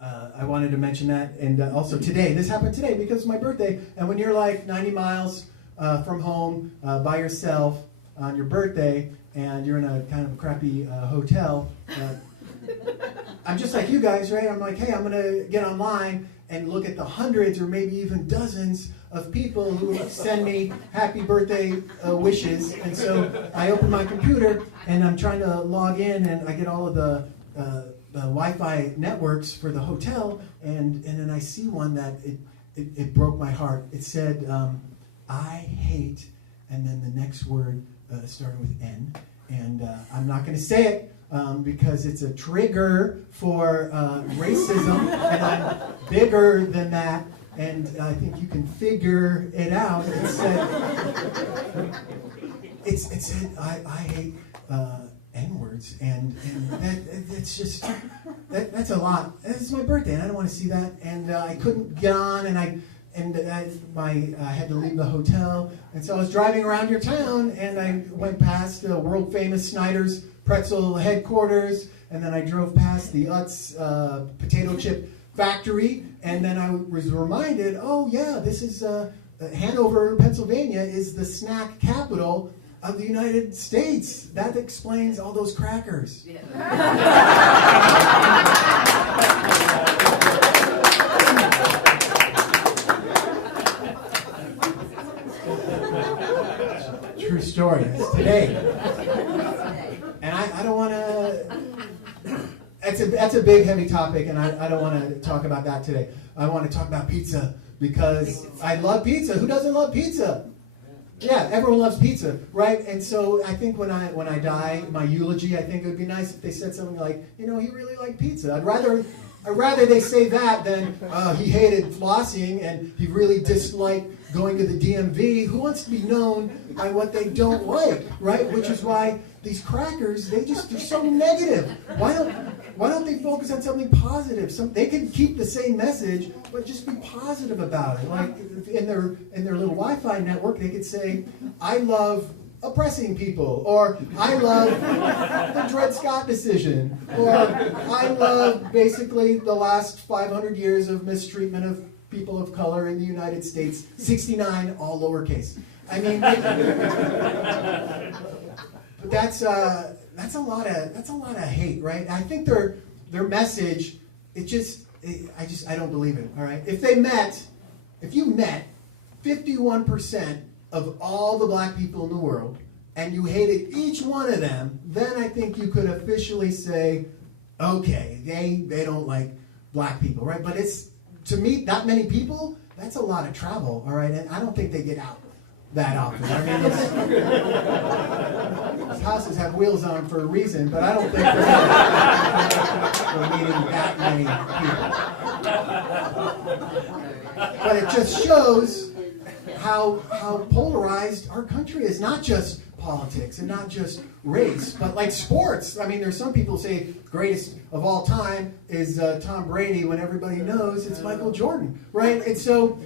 I wanted to mention that, and also today. This happened today because it's my birthday, and when you're like 90 miles from home by yourself on your birthday, and you're in a kind of a crappy hotel, I'm just like you guys, right? I'm like, hey, I'm going to get online and look at the hundreds or maybe even dozens of people who send me happy birthday wishes. And so I open my computer and I'm trying to log in, and I get all of the Wi-Fi networks for the hotel, and then I see one that it broke my heart. It said, I hate, and then the next word started with N, and I'm not going to say it because it's a trigger for racism, and I'm bigger than that, and I think you can figure it out. It said, I hate N-words, and that's just, that's a lot. It's my birthday, and I don't want to see that, and I couldn't get on, and I had to leave the hotel, and so I was driving around your town, and I went past the world-famous Snyder's Pretzel headquarters, and then I drove past the Utz potato chip factory, and then I was reminded, oh yeah, this is Hanover, Pennsylvania is the snack capital of the United States. That explains all those crackers. Yeah. True story. It's today. And I don't want to... That's a big, heavy topic, and I don't want to talk about that today. I want to talk about pizza, because I love pizza. Who doesn't love pizza? Yeah, everyone loves pizza, right? And so I think when I die, my eulogy, I think it would be nice if they said something like, you know, he really liked pizza. I'd rather they say that than he hated flossing and he really disliked going to the DMV. Who wants to be known by what they don't like, right? Which is why these crackers, they're so negative. Why don't they focus on something positive? They can keep the same message, but just be positive about it. Like in their little Wi-Fi network, they could say, I love oppressing people, or I love the Dred Scott decision, or I love basically the last 500 years of mistreatment of people of color in the United States, 69, all lowercase. I mean, but that's a lot of hate, right? I think their message, I don't believe it. All right, if you met 51% of all the black people in the world, and you hated each one of them, then I think you could officially say, okay, they don't like black people, right? But to meet that many people, that's a lot of travel, all right? And I don't think they get out that often. I mean, these houses have wheels on them for a reason, but I don't think they're meeting that many people. But it just shows how polarized our country is. Not just politics and not just race, but like sports. I mean, there's some people say greatest of all time is Tom Brady, when everybody knows it's Michael Jordan, right? And so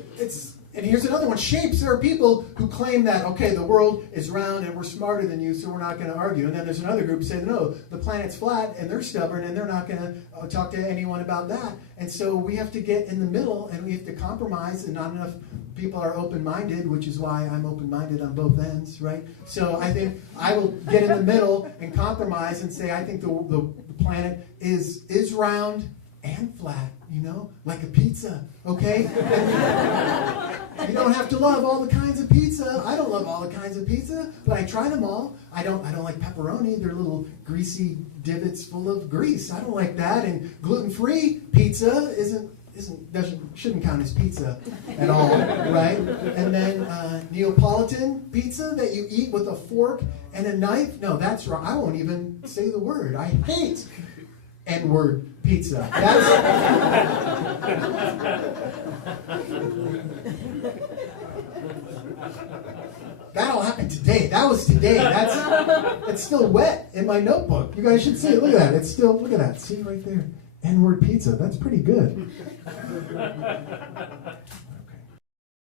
and here's another one. Shapes. There are people who claim that, okay, the world is round and we're smarter than you, so we're not going to argue. And then there's another group who said, no, the planet's flat, and they're stubborn, and they're not going to talk to anyone about that. And so we have to get in the middle, and we have to compromise, and not enough people are open-minded, which is why I'm open-minded on both ends, right? So I think I will get in the middle and compromise and say I think the planet is round and flat, you know, like a pizza, okay? You don't have to love all the kinds of pizza. I don't love all the kinds of pizza, but I try them all. I don't like pepperoni. They're little greasy divots full of grease. I don't like that. And gluten-free pizza shouldn't count as pizza at all, right? And then Neapolitan pizza that you eat with a fork and a knife. No, that's wrong. I won't even say the word. I hate N-word pizza. That all happened today. That was today. It's still wet in my notebook. You guys should see it. Look at that. Look at that. See right there. N-word pizza. That's pretty good.